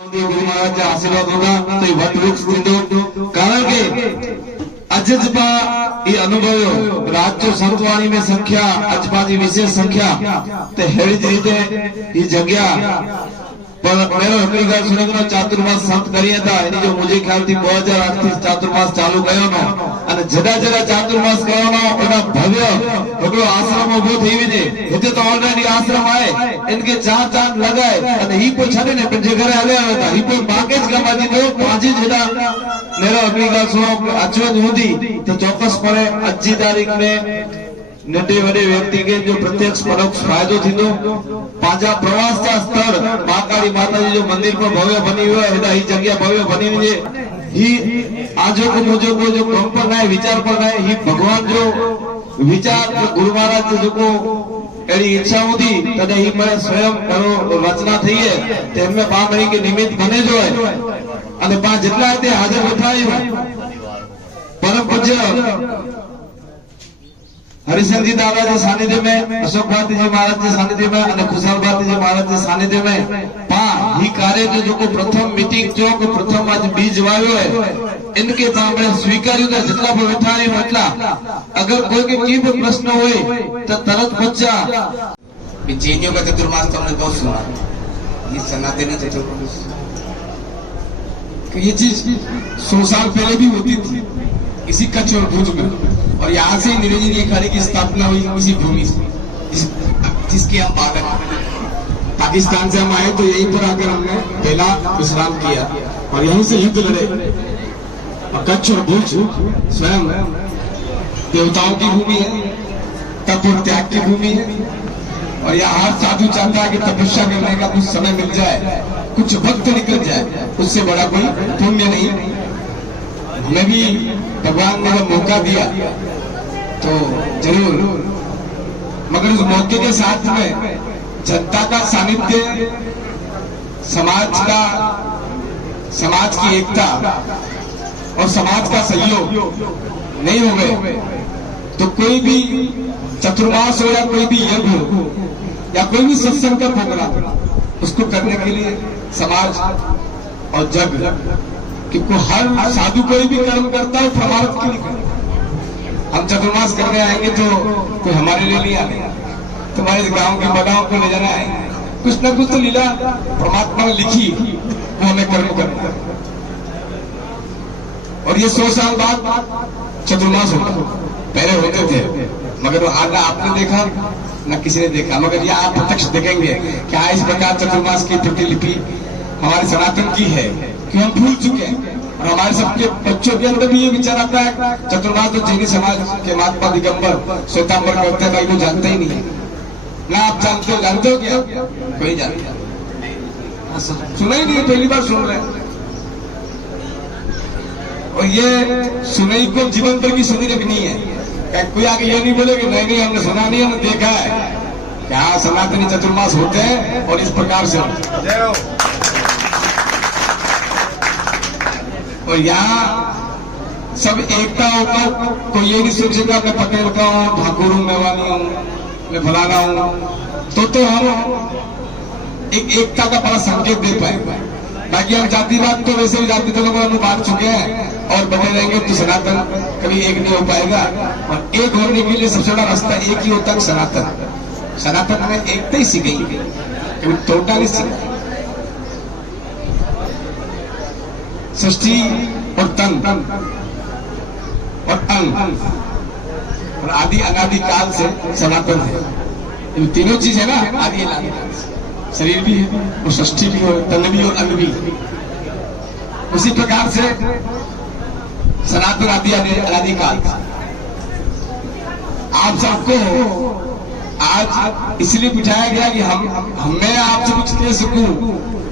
गुरु महाराज आशीर्वाद होगा तो वटवृक्ष थींदो कारण के अजपा ये अनुभव राज्य संतवाणी में संख्या अजपा की विशेष संख्या ते हेड़ी रीते ये जगह पर मेरो हकीकत सुनगनो चातुर्मास संत करिए था एनी जो मुझे ख्याल थी 2008 થી ચાતુર્માસ ચાલુ કર્યો નો અને જડા જડા ચાતુર્માસ કરવાનો એના ભવ્ય બગડો આશ્રમ ઉભો થઈ વિને એટલે તો ઓલરેડી આશ્રમ આए इनके चार चार लगाए અને ही को छने ने पंजे घरे आले आवे था ही को बाके ज गमादी तो पांचे जड़ा मेरो हकीकत सुनो अचवज होती तो चौकस पड़े अज्जी तारीख में नटे वडे व्यक्ति के जो प्रत्यक्ष परोक्ष फायदो थींदो पांजा प्रवास का स्थल महाकाली माता जी जो मंदिर पर भव्य बनी हुआ है ही जगह भव्य बनी हुई है ही आजो को मुझे को जो क्रम पर ना विचार पर ना ही भगवान जो विचार गुरु महाराज जो को एडी इच्छा होती तदे ही मैं स्वयं करो रचना थई है तेमे बामणी के निमित्त बने जो है અને પા જેટલા તે હાજર બેઠાયું પરમ પૂજ્ય हरिशन जी दादा जी सानिध्य में अशोक भारती जी महाराज जी सानिध्य में और खुशाल भारती जी महाराज जी सानिध्य में पा ही कार्य जो को प्रथम मीटिंग जो को प्रथम आज बीज वायो है इनके सामने स्वीकार्यो था जितना भी बैठा है मतलब अगर कोई के की भी प्रश्न होए तो तरत बच्चा बिचेनियों का चतुर्मास तो हमने बहुत सुना ये सनातनी चतुर्मास ये चीज 100 साल पहले भी होती थी इसी कच्छ और भुज में और यहाँ से निरंजन की अखाड़े की स्थापना हुई उसी भूमि से जिसके हम पागल पाकिस्तान से हम आए तो यहीं पर आकर हमने पहला विश्राम किया और यहीं से युद्ध लड़े और कच्छ और भुज स्वयं देवताओं की भूमि है तप और त्याग की भूमि है और यहाँ हर साधु चाहता है कि तपस्या करने का कुछ समय मिल जाए कुछ वक्त निकल जाए उससे बड़ा कोई पुण्य नहीं। हमें भी भगवान ने जब मौका दिया तो जरूर मगर उस मौके के साथ में जनता का सानिध्य समाज की एकता और समाज का सहयोग नहीं हो गए तो कोई भी चतुर्मास हो या कोई भी यज्ञ हो या कोई भी सत्संग का प्रोग्राम उसको करने के लिए समाज और जग क्योंकि हर साधु कोई भी कर्म करता है प्रमाणित के लिए करता। हम चतुर्मास करने आएंगे तो कोई हमारे लिए नहीं आएगा तुम्हारे गांव के बड़ाओं को ले जाना है कुछ न कुछ तो लीला परमात्मा ने लिखी वो हमें कर्म करना और ये 100 साल बाद चतुर्मास होगा पहले होते थे मगर आज ना आपने देखा न किसी ने देखा मगर ये आप प्रत्यक्ष देखेंगे क्या इस प्रकार चतुर्मास की प्रतिलिपि हमारे सनातन की है कि हम भूल चुके हैं और हमारे सबके बच्चों के अंदर भी ये विचार आता है चतुर्मास तो जैनी समाज के महात्मा दिगंबर श्वेतांबर करते हैं भाई वो जानते ही नहीं है ना आप जानते हो क्या कोई जानते सुना ही नहीं पहली बार सुन रहे हैं और ये सुनई को जीवन भर की सुनी रखनी है कोई आगे ये नहीं बोले कि नहीं हमने सुना नहीं हमने देखा है क्या सनातनी चतुर्मास होते हैं और इस प्रकार से और यहाँ सब एकता होकर कोई ये नहीं सोचेगा मैं पटेल का हूँ ठाकुर हूँ मेवानी हूँ मैं फलाना हूँ तो हम एक एकता का बड़ा संकेत दे पाए बाकी हम जातिवाद तो वैसे भी जाति लोगों हम बांट चुके हैं और बने रहेंगे तो सनातन कभी एक नहीं हो पाएगा और एक होने के लिए सबसे बड़ा रास्ता एक ही होता है सनातन हमें एकता ही सीखेगी कभी टोटा नहीं सीखा सृष्टि और तन और अंग और आदि अनादि काल से सनातन है इन तीनों चीज है ना आदि अनादि शरीर भी है और सृष्टि भी हो तन भी और अंग भी उसी प्रकार से सनातन आदि अनादिकाल आप सबको आज इसलिए बिठाया गया कि मैं आपसे कुछ कह सकूं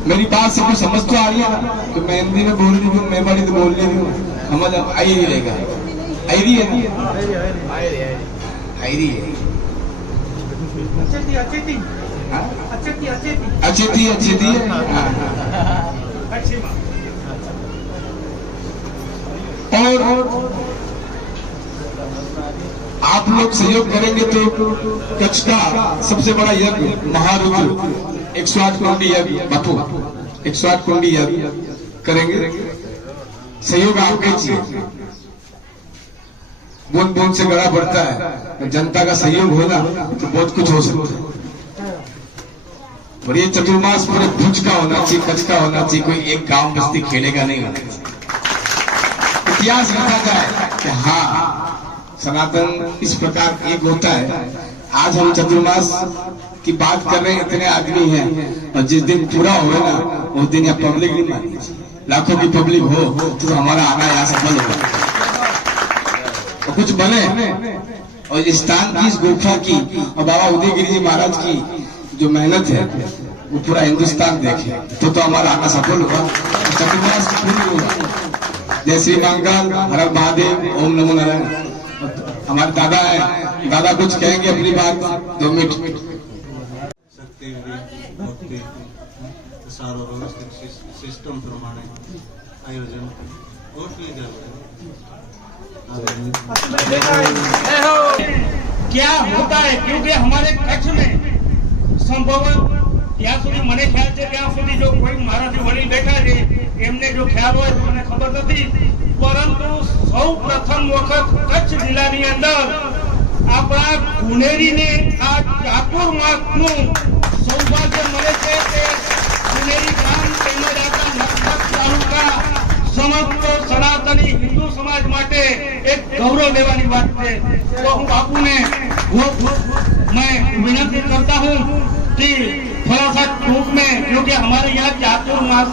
मेरी बात सबको समझ तो आ रही है कि मैं हिंदी में बोल रही हूँ मैं बड़ी तो बोल रही हूँ समझ आई ही रहेगा आई रही है अच्छी थी और आप लोग सहयोग करेंगे तो कच्छ का सबसे बड़ा यज्ञ महारुद्र 108 करोड़ यज्ञ बापू 108 कुंडी याद करेंगे। सहयोग आपका ही चाहिए, बूंद बूंद से गड़ा बढ़ता है, जनता का सहयोग होगा तो बहुत कुछ हो सकता है। और ये चतुर्मास पूरे भुज का होना चाहिए, कच्छ का होना चाहिए, कोई एक गांव बस्ती खेलेगा नहीं होना चाहिए। इतिहास लिखा जाए कि हाँ सनातन इस प्रकार एक होता है। आज हम चतुर्मास की बात कर रहे हैं, इतने आदमी हैं, और जिस दिन पूरा होगा ना उस दिन यह पब्लिक नहीं मानी, लाखों की पब्लिक हो तो हमारा आना यहाँ सफल होगा तो कुछ बने। और इस स्थान की, इस गुफा की और बाबा उदयगिरी जी महाराज की जो मेहनत है वो पूरा हिंदुस्तान देखे तो हमारा आना सफल होगा, चतुर्मास पूर्ण होगा। जय श्री मंगल, हर हर महादेव, ओम नमो नारायण। हमारे दादा है, दादा कुछ कहेंगे अपनी बात 2 मिनट। शक्ति भक्ति सारा व्यवस्थित सिस्टम प्रमाणे आयोजन गोठवी क्या होता है, क्योंकि हमारे कच्छ में संभव ત્યાં સુધી મને ખ્યાલ છે ત્યાં સુધી જો કોઈ મારાથી વડીલ બેઠા છે એમને જો ખ્યાલ હોય તો મને ખબર નથી, પરંતુ સૌ પ્રથમ વખત કચ્છ જિલ્લાની અંદર આપણા ગુનેરીને આ ચાતુર્માસનું સૌભાગ્ય મળે છે કે ગુનેરી ગામ તેમજ આપણા લખપત તાલુકા સમસ્ત સનાતની હિન્દુ સમાજ માટે એક ગૌરવ લેવાની વાત છે। તો હું બાપુને मैं विनती करता हूँ कि थोड़ा सा टूक में, क्योंकि हमारे यहाँ चातुर्मास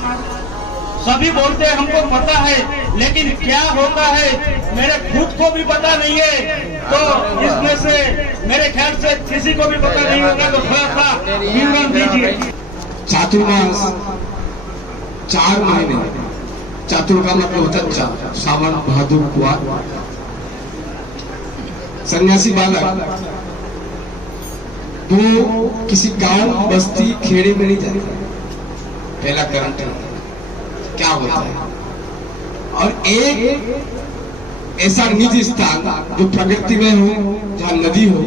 सभी बोलते हैं, हमको पता है, लेकिन क्या होता है मेरे खुद को भी पता नहीं है, तो इसमें से मेरे ख्याल से किसी को भी पता नहीं होगा, तो थोड़ा सा विवरण दीजिए। चातुर्मास 4 महीने, चातुर का मतलब होता है चार, सावन भादुर कुआर। सन्यासी बालक वो किसी गांव बस्ती खेड़े में नहीं जाता, पहला करंट क्या होता है। और एक ऐसा निजी स्थान जो प्रकृति में हो, जहाँ नदी हो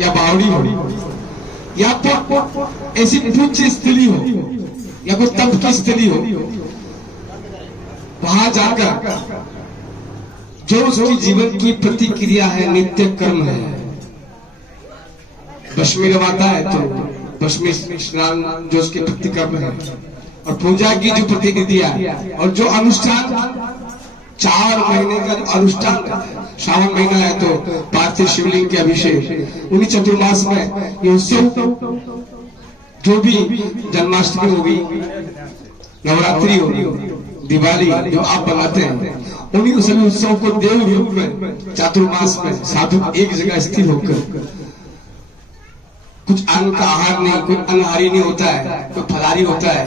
या बावड़ी हो या तो ऐसी पूज्य स्थली हो या कोई तप की स्थली हो, वहां जाकर जो उसकी जीवन की प्रतिक्रिया है, नित्य कर्म है, भस्मी रवाता है तो भस्मी स्नान जो उसके प्रतिक्रम है, और पूजा की जो प्रतिनिधियां और जो अनुष्ठान 4 महीने का अनुष्ठान है। श्रावण महीना है तो पार्थिव शिवलिंग के अभिषेक, उन्हीं चतुर्मास में ये उत्सव जो भी जन्माष्टमी होगी, नवरात्रि होगी, दिवाली जो आप बनाते हैं, उन्हीं सभी उत्सव को देव रूप में चातुर्मास में साधु एक जगह स्थिर होकर, कुछ अन्न का आहार नहीं, कोई अनाहारी नहीं होता है, कोई फलारी होता है,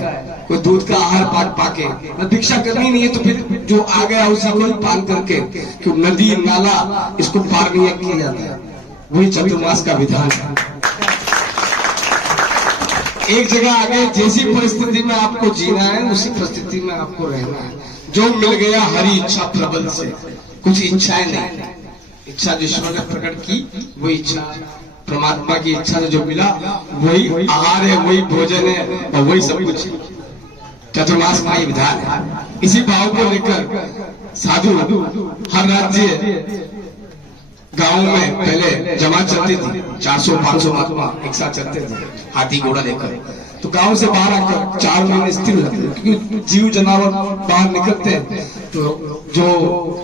कोई दूध का आहार पाके भिक्षा करनी नहीं है, तो फिर जो आ गया उसी को ही पान करके, क्यों नदी नाला इसको पार नहीं किया जाता है। वही चतुर्मास का विधान है। एक जगह आगे जैसी परिस्थिति में आपको जीना है उसी परिस्थिति में आपको रहना है। जो मिल गया हरी इच्छा प्रबल से, कुछ इच्छाएं नहीं, इच्छा जो ईश्वर ने प्रकट की वही इच्छा, परमात्मा की इच्छा से जो मिला वही आहार है, वही भोजन है और वही सब कुछ। चतुर्मास का ये विधान है। इसी भाव को लेकर साधु हर राज्य गांव में पहले जमा चलती थी, 400-500 महात्मा एक साथ चलते थे हाथी घोड़ा लेकर, तो गांव से बाहर आकर 4 महीने स्थिर हो जाते, क्योंकि जीव जानवर बाहर निकलते हैं तो जो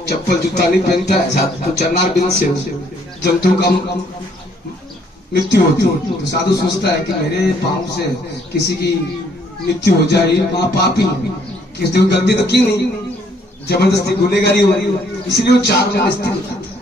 चप्पल जूता नहीं पहनता है तो चरनार बिंद से जंतु का मृत्यु होती है। तो साधु सोचता है कि मेरे पांव से किसी की मृत्यु हो जाए, वहां पापी किसी को गलती तो की नहीं, जबरदस्ती गुनेगारी हो रही, इसलिए वो 4 महीने स्थिर होता था।